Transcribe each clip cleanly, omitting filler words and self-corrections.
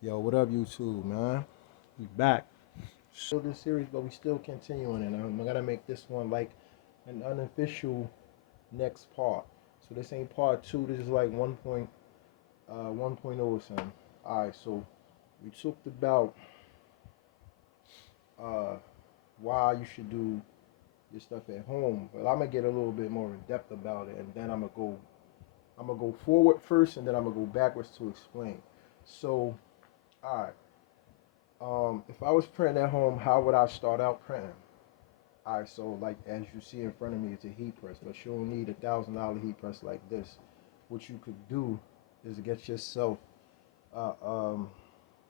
Yo, what up, YouTube, man? We back. Still this series, but we still continuing, and I'm gonna make this one like an unofficial next part. So this ain't part two. This is like 1.0 or something. All right, so we talked about uh, why you should do your stuff at home, but I'm gonna get a little bit more in depth about it, and then I'm gonna go forward first, and then I'm gonna go backwards to explain. So, all right. If I was printing at home, how would I start out printing? All right, so like as you see in front of me, it's a heat press, but you don't need $1,000 heat press like this. What you could do is get yourself uh, um,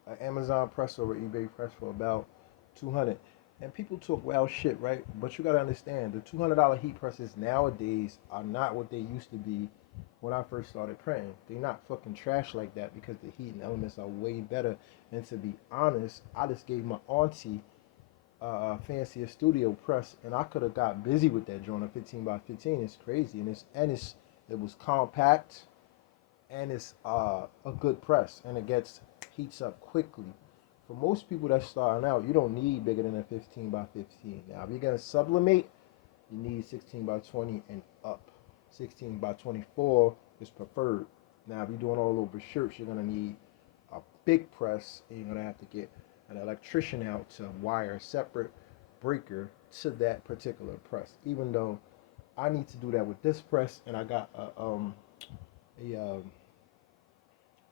an Amazon press or an eBay press for about 200. And people talk wild shit, right? But you gotta understand, the $200 heat presses nowadays are not what they used to be when I first started printing. They're not fucking trash like that because the heat and elements are way better. And to be honest, I just gave my auntie fancier studio press, and I could have got busy with that joint. A 15 by 15. It's crazy, and it was compact, and it's a good press, and it gets heats up quickly. For most people that's starting out, you don't need bigger than a 15 by 15. Now, if you're gonna sublimate, you need 16 by 20 and up. 16 by 24 is preferred. Now, if you're doing all over shirts, you're gonna need a big press, and you're gonna have to get an electrician out to wire a separate breaker to that particular press. Even though I need to do that with this press, and I got a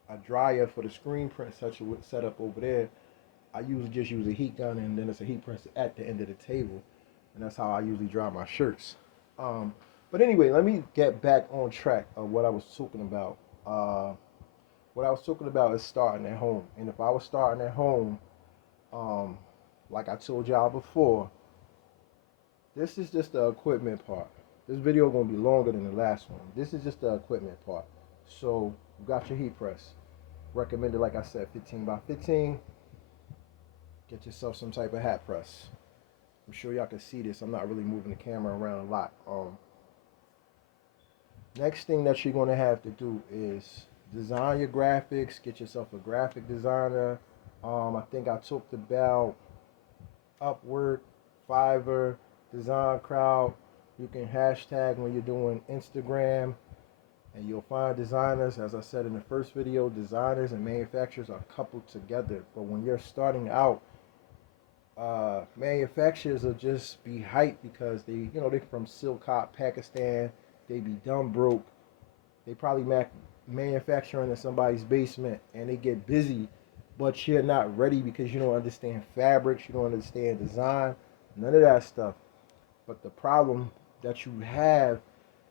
a dryer for the screen print such a set up over there. I usually just use a heat gun, and then it's a heat press at the end of the table, and that's how I usually dry my shirts. Um, but anyway, let me get back on track of what I was talking about. What I was talking about is starting at home, and if I was starting at home, um, like I told y'all before, this is just the equipment part. This video gonna be longer than the last one. This is just the equipment part. So you got your heat press. Recommended, like I said, 15 by 15. Get yourself some type of hat press. I'm sure y'all can see this. I'm not really moving the camera around a lot. Next thing that you're gonna have to do is design your graphics. Get yourself a graphic designer. I think I talked about Upwork, Fiverr, Design Crowd. You can hashtag when you're doing Instagram, and you'll find designers. As I said in the first video, designers and manufacturers are coupled together. But when you're starting out, manufacturers will just be hyped because they're from Silkot, Pakistan. They be dumb broke. They probably manufacturing in somebody's basement, and they get busy, but you're not ready because you don't understand fabrics, you don't understand design, none of that stuff. But the problem that you have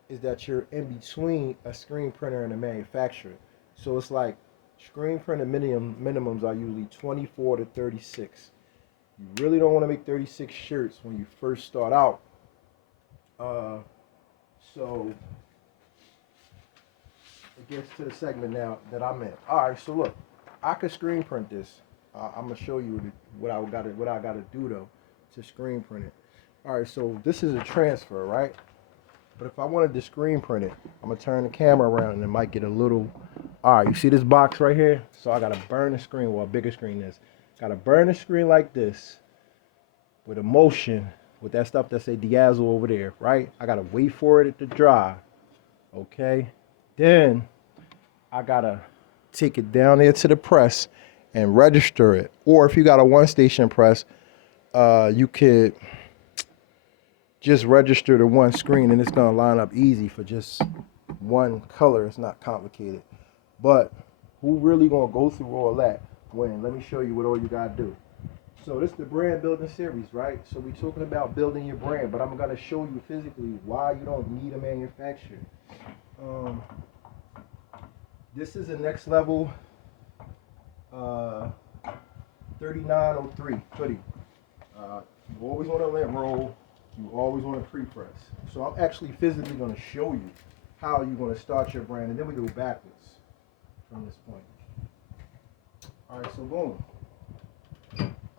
is that you're in between a screen printer and a manufacturer. So it's like screen printer minimums are usually 24 to 36. You really don't want to make 36 shirts when you first start out. So it gets to the segment now that I'm in. All right, so look, I could screen print this. I'm gonna show you what I gotta do though to screen print it. All right, so this is a transfer, right? But if I wanted to screen print it, I'm gonna turn the camera around and it might get a little. All right, you see this box right here? So I gotta burn the screen, well, a bigger screen is. Gotta burn the screen like this with a motion with that stuff that say Diazo over there, right? I gotta wait for it to dry, okay? Then I gotta take it down there to the press and register it. Or if you got a one station press, you could just register the one screen and it's gonna line up easy for just one color. It's not complicated. But who really gonna go through all that when? Let me show you what all you gotta do. So this is the brand building series, right? So we're talking about building your brand, but I'm gonna show you physically why you don't need a manufacturer. This is a next level 3903 hoodie. You always want a lint roll. You always want a pre-press. So I'm actually physically going to show you how you're going to start your brand, and then we go backwards from this point. All right, so boom.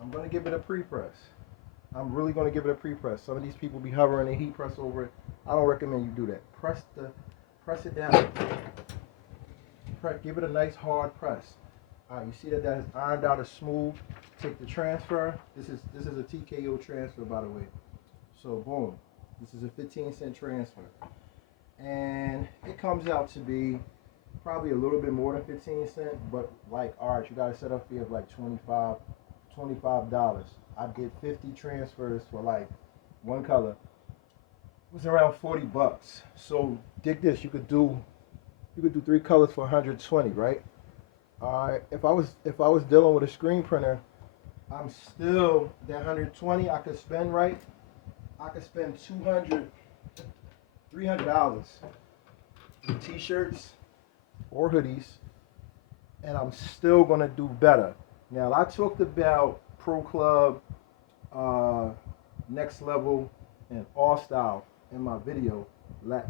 I'm going to give it a pre-press. I'm really going to give it a pre-press. Some of these people be hovering a heat press over it. I don't recommend you do that. Press it down. Give it a nice hard press. All right, you see that is ironed out as smooth. Take the transfer. This is a TKO transfer, by the way. So boom, this is a 15-cent transfer, and it comes out to be probably a little bit more than 15 cents. But like, all right, you got a setup fee of like $25. I did 50 transfers for like one color. It was around $40. So dig this, you could do three colors for 120, right? All right. If I was dealing with a screen printer, I'm still that 120 I could spend, right? I could spend $300 in t-shirts or hoodies, and I'm still gonna do better. Now I talked about Pro Club, Next Level, and All Style in my video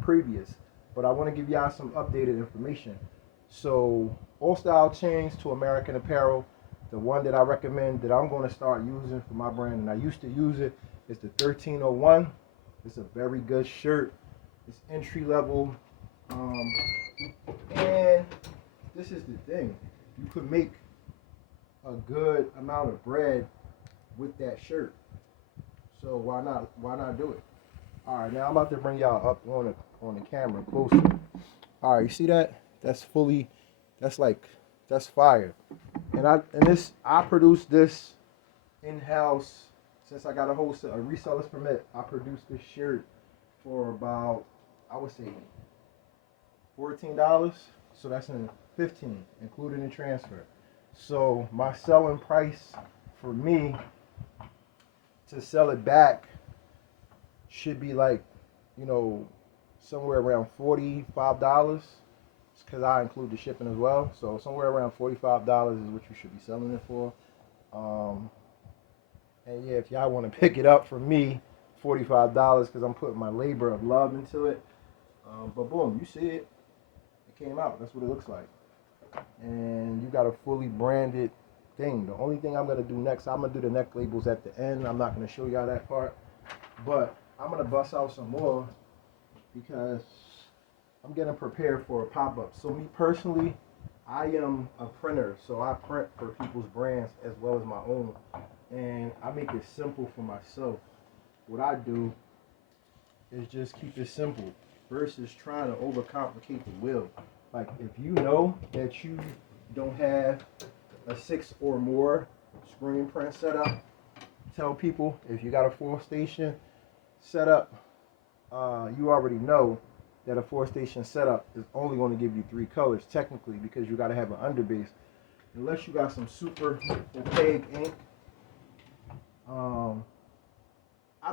previous, but I want to give y'all some updated information. So All Style changed to American Apparel. The one that I recommend that I'm going to start using for my brand, and I used to use it, is the 1301. It's a very good shirt. It's entry level, and this is the thing: you could make a good amount of bread with that shirt. So why not? Why not do it? All right, now I'm about to bring y'all up on the camera closer. All right, you see that? That's fully. That's fire. And I produced this in house. Since I got a reseller's permit, I produced this shirt for about, I would say, $14. So that's in 15, including the transfer. So my selling price for me to sell it back should be like, somewhere around $45, because I include the shipping as well. So somewhere around $45 is what you should be selling it for. And yeah, if y'all want to pick it up from me, $45, because I'm putting my labor of love into it. But boom, you see it. It came out. That's what it looks like. And you got a fully branded thing. The only thing I'm going to do next, I'm going to do the neck labels at the end. I'm not going to show y'all that part. But I'm going to bust out some more because I'm getting prepared for a pop-up. So me personally, I am a printer. So I print for people's brands as well as my own. And I make it simple for myself. What I do is just keep it simple versus trying to overcomplicate the wheel. Like, if you know that you don't have a 6 or more screen print setup, tell people if you got a 4-station setup, you already know that a 4-station setup is only going to give you 3 colors technically, because you got to have an underbase. Unless you got some super opaque ink. I'll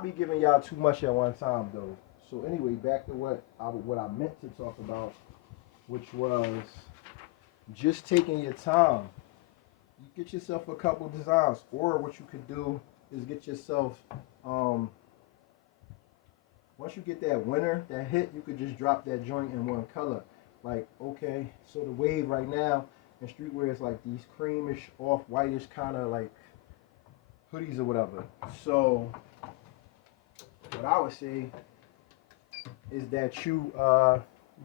be giving y'all too much at one time though. So anyway, back to what I meant to talk about, which was just taking your time. You get yourself a couple designs, or what you could do is get yourself, once you get that winner, that hit, you could just drop that joint in one color. Like, okay, so the wave right now in streetwear is like these creamish, off-whitish kind of like hoodies or whatever. So what I would say is that you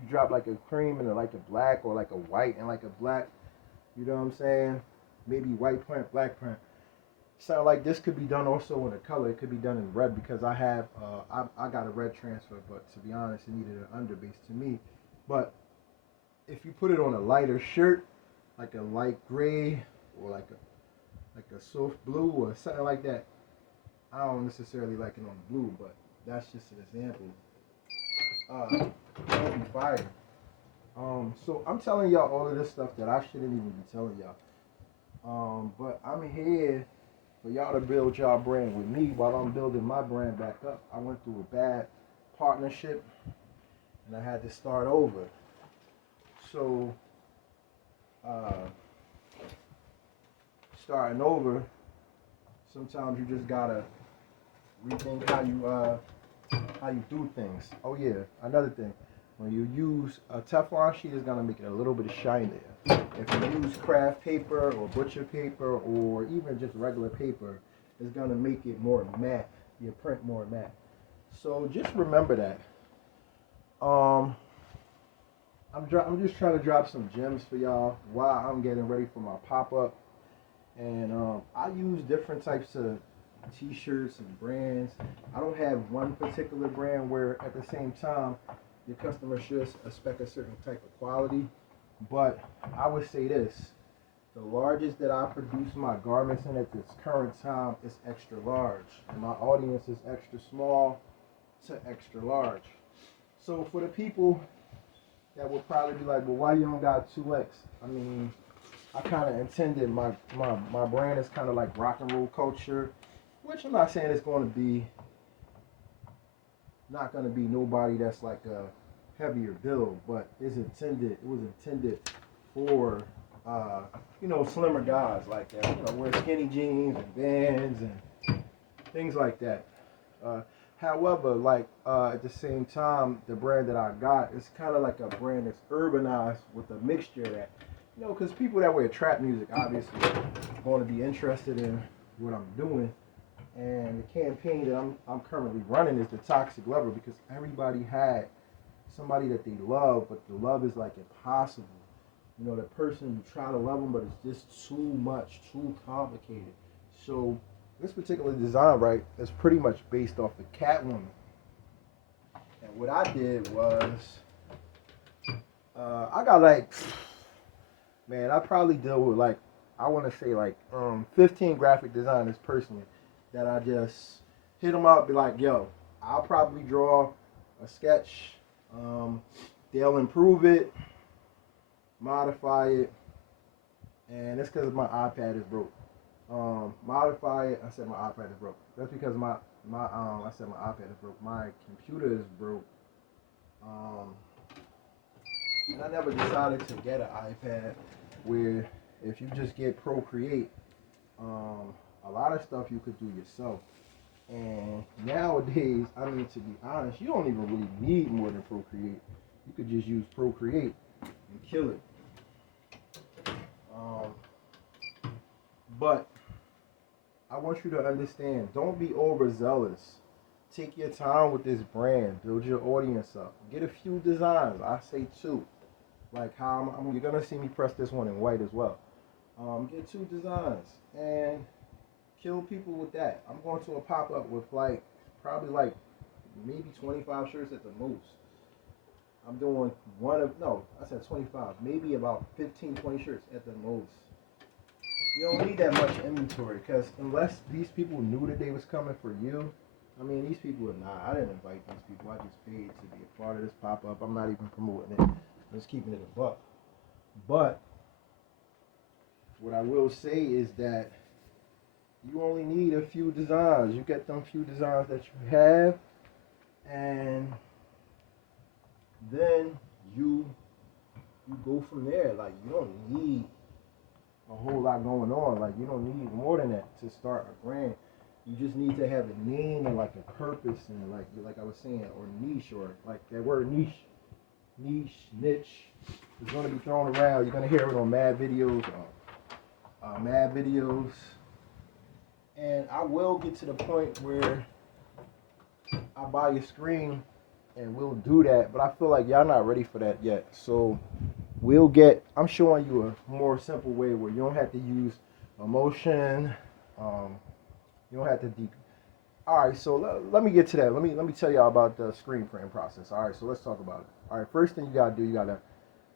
drop like a cream and like a black, or like a white and like a black. You know what I'm saying? Maybe white print, black print. So like this could be done also in a color. It could be done in red, because I have I got a red transfer, but to be honest, it needed an underbase to me. But if you put it on a lighter shirt, like a light gray or like a soft blue or something like that, I don't necessarily like it on blue, but that's just an example. That'd be fire. So I'm telling y'all all of this stuff that I shouldn't even be telling y'all. But I'm here for y'all to build y'all brand with me while I'm building my brand back up. I went through a bad partnership and I had to start over. So starting over, sometimes you just gotta rethink how you do things. Oh yeah, another thing. When you use a Teflon sheet, it's gonna make it a little bit shinier. If you use craft paper or butcher paper or even just regular paper, it's gonna make it more matte. Your print more matte. So just remember that. I'm just trying to drop some gems for y'all while I'm getting ready for my pop up. And I use different types of t-shirts and brands. I don't have one particular brand where at the same time your customer should expect a certain type of quality. But I would say this: the largest that I produce my garments in at this current time is extra large, and my audience is extra small to extra large. So for the people that will probably be like, well, why you don't got 2X? I mean, I kind of intended my brand is kind of like rock and roll culture, which I'm not saying it's going to be, not going to be nobody that's like a heavier build, but it was intended for, uh, slimmer guys like that, wear skinny jeans and Vans and things like that. Uh, However, at the same time, the brand that I got is kind of like a brand that's urbanized with a mixture of that. Because people that wear trap music obviously are going to be interested in what I'm doing. And the campaign that I'm currently running is the Toxic Lover, because everybody had somebody that they love, but the love is like impossible. The person, you try to love them, but it's just too much, too complicated. So this particular design, right, is pretty much based off of Catwoman. And what I did was, I got man, I probably deal with I want to say 15 graphic designers personally that I just hit them up, be like, yo, I'll probably draw a sketch. They'll improve it, modify it, and it's because my iPad is broke. Modify it. I said my iPad is broke. That's because I said my iPad is broke. My computer is broke. And I never decided to get an iPad where if you just get Procreate, a lot of stuff you could do yourself. And nowadays, I mean, to be honest, you don't even really need more than Procreate. You could just use Procreate and kill it. But I want you to understand, don't be overzealous. Take your time with this brand. Build your audience up. Get a few designs. I say 2. Like how you're going to see me press this one in white as well. Get 2 designs and kill people with that. I'm going to a pop-up with probably maybe 25 shirts at the most. I'm doing I said 25. Maybe about 15, 20 shirts at the most. You don't need that much inventory, because unless these people knew that they was coming for you, I mean, these people are not. I didn't invite these people. I just paid to be a part of this pop-up. I'm not even promoting it. I'm just keeping it a buck. But what I will say is that you only need a few designs. You get them few designs that you have, and then you go from there. You don't need a whole lot going on. You don't need more than that to start a brand. You just need to have a name and a purpose, and like I was saying, or niche, or that word niche, niche is going to be thrown around. You're going to hear it on mad videos, and I will get to the point where I buy your screen, and we'll do that. But I feel like y'all not ready for that yet, so I'm showing you a more simple way where you don't have to use emotion. You don't have to All right, so let me get to that. Let me tell y'all about the screen frame process. All right, so let's talk about it. All right, first thing you gotta do, you gotta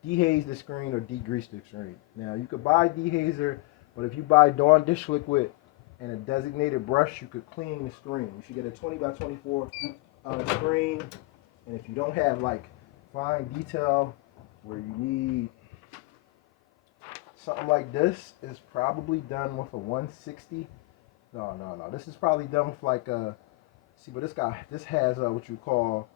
dehaze the screen or degrease the screen. Now you could buy dehazer, but if you buy Dawn dish liquid and a designated brush, you could clean the screen. You should get a 20 by 24 screen, and if you don't have fine detail where you need something like this, is probably done with a 160. No. This is probably done with but this has what you call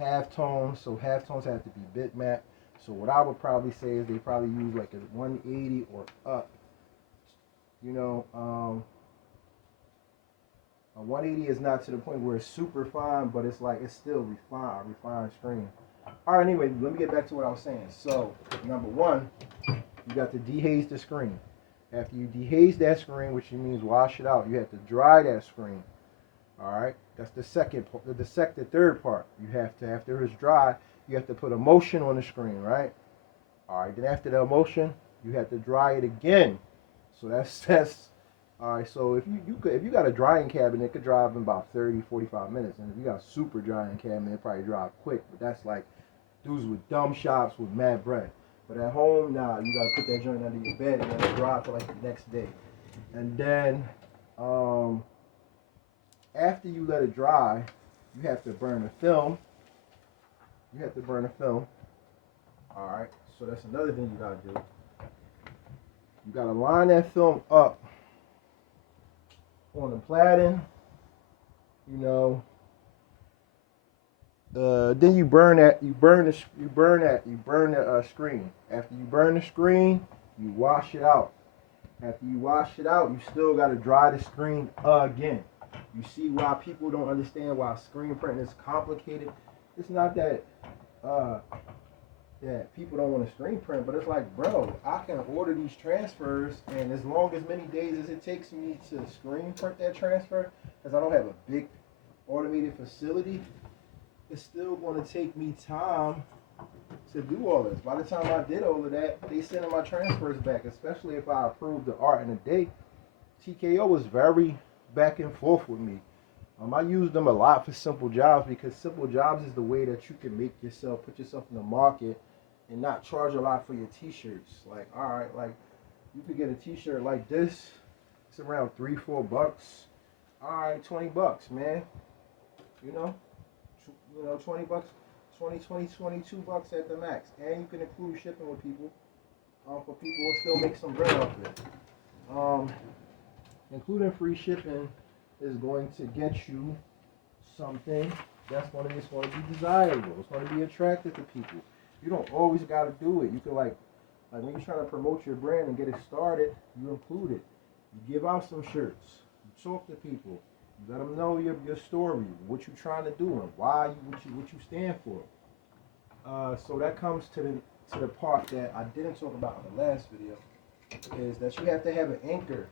halftones. So halftones have to be bitmap. So what I would probably say is they probably use a 180 or up. A 180 is not to the point where it's super fine, but it's still refined screen. All right, anyway, let me get back to what I was saying. So, number one, you got to dehaze the screen. After you dehaze that screen, which means wash it out, you have to dry that screen. All right, that's the second part. The third part, you have to, after it's dry, you have to put emulsion on the screen, right? All right, then after the emulsion, you have to dry it again. So that's all right. So if you got a drying cabinet, it could dry up in about 30, 45 minutes, and if you got a super drying cabinet, it probably dry quick. But that's like dudes with dumb shops with mad bread. But at home, nah, you gotta put that joint under your bed and let it dry for like the next day. And then after you let it dry, you have to burn the film. You have to burn the film. All right. So that's another thing you gotta do. You gotta line that film up on the platen. You know. Then you burn that. You burn the screen. After you burn the screen, you wash it out. After you wash it out, you still gotta dry the screen again. You see why people don't understand why screen printing is complicated. It's not that that people don't want to screen print, but it's like, bro, I can order these transfers, and as long as many days as it takes me to screen print that transfer, because I don't have a big automated facility, it's still going to take me time to do all this. By the time I did all of that, they sending my transfers back, especially if I approved the art in a day. TKO was very back and forth with me. I used them a lot for simple jobs because simple jobs is the way that you can make yourself, put yourself in the market and not charge a lot for your t-shirts. Like, all right, like you could get a t-shirt like this. It's around $3-4. All right, $20, man. You know, 20 bucks, 22 bucks at the max. And you can include shipping with people, for people who still make some bread off it. Including free shipping is going to get you something that's going to be desirable. It's going to be attractive to people. You don't always got to do it. You can like when you're trying to promote your brand and get it started, you include it. You give out some shirts. You talk to people. You let them know your story, what you're trying to do, and why what you stand for. So that comes to the part that I didn't talk about in the last video, is that you have to have an anchor,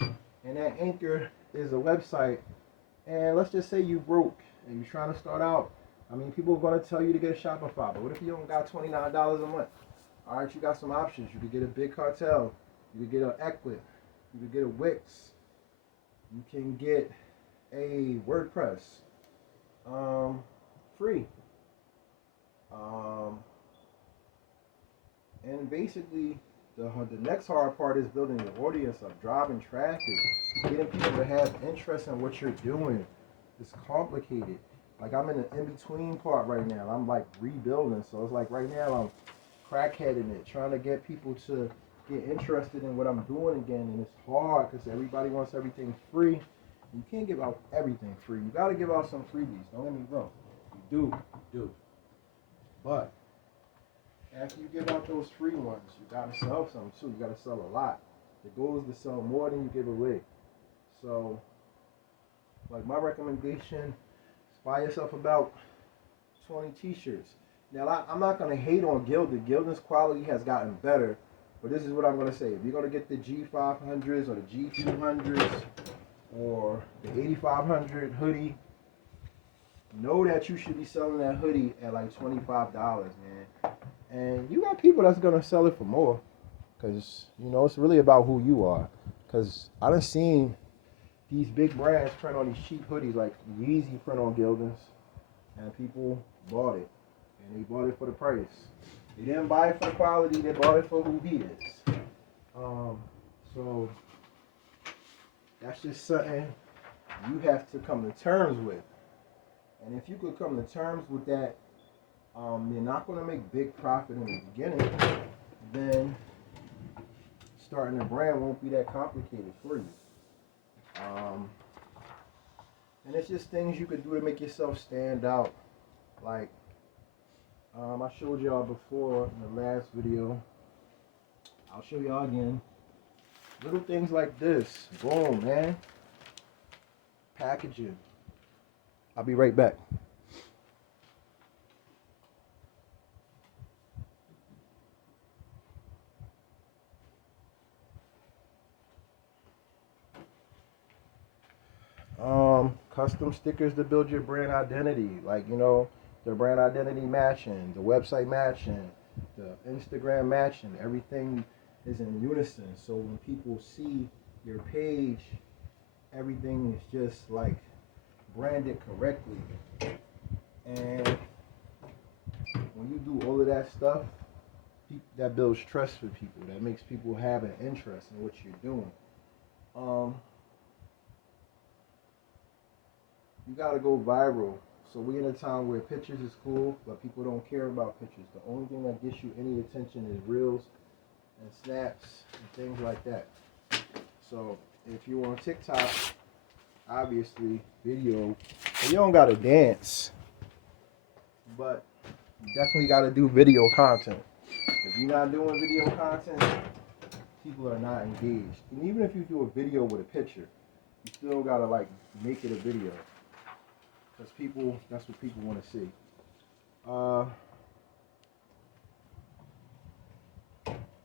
and that anchor is a website. And let's just say you broke and you're trying to start out. I mean, people are going to tell you to get a Shopify, but what if you don't got $29 a month? All right, you got some options. You could get a Big Cartel. You could get an Equid. You could get a Wix. You can get a WordPress, free. And basically, the next hard part is building your audience up, driving traffic, getting people to have interest in what you're doing. It's complicated. Like I'm in the in-between part right now. I'm like rebuilding. So it's like right now I'm crackheading it, trying to get people to get interested in what I'm doing again. And it's hard because everybody wants everything free. You can't give out everything free. You got to give out some freebies. Don't get me wrong. You do. But after you give out those free ones, you got to sell some too. You got to sell a lot. The goal is to sell more than you give away. So, like my recommendation, buy yourself about 20 t-shirts. Now, I'm not going to hate on Gilded. Gilded's quality has gotten better, but this is what I'm going to say. If you're going to get the G500s or the G200s or the 8500 hoodie, know that you should be selling that hoodie at like $25, man. And you got people that's going to sell it for more because, it's really about who you are. Because I done seen these big brands print on these cheap hoodies like Yeezy print on Gildan's, and people bought it, and they bought it for the price. They didn't buy it for quality, they bought it for who he is. So that's just something you have to come to terms with. And if you could come to terms with that, you're not going to make big profit in the beginning, then starting a brand won't be that complicated for you. And it's just things you could do to make yourself stand out. Like, I showed y'all before in the last video. I'll show y'all again. Little things like this. Boom, man. Packaging. I'll be right back. Custom stickers to build your brand identity. Like, the brand identity matching, the website matching, the Instagram matching. Everything is in unison. So when people see your page, everything is just like branded correctly. And when you do all of that stuff, that builds trust for people. That makes people have an interest in what you're doing. You gotta go viral. So we in a time where pictures is cool, but people don't care about pictures. The only thing that gets you any attention is reels and snaps and things like that. So if you're on TikTok, obviously video, you don't gotta dance, but you definitely gotta do video content. If you're not doing video content, people are not engaged. And even if you do a video with a picture, you still gotta like make it a video. Because people, that's what people want to see.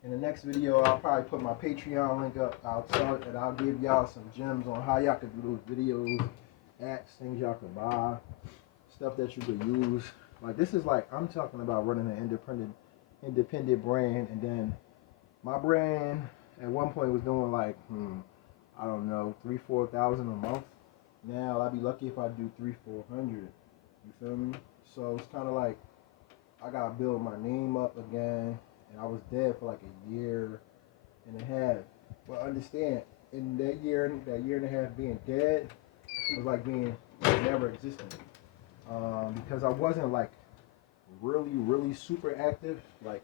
In the next video, I'll probably put my Patreon link up. I'll give y'all some gems on how y'all can do those videos, apps, things y'all can buy, stuff that you could use. Like this is like, I'm talking about running an independent brand, and then my brand at one point was doing like, I don't know, 3,000-4,000 a month. Now I'd be lucky if I do 300-400. You feel me? So it's kind of like I gotta build my name up again, and I was dead for like a year and a half. But understand, in that year and a half being dead was like being never existing. Because I wasn't like really super active. Like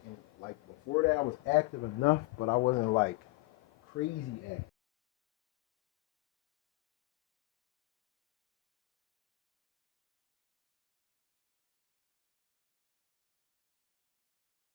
before that, I was active enough, but I wasn't like crazy active.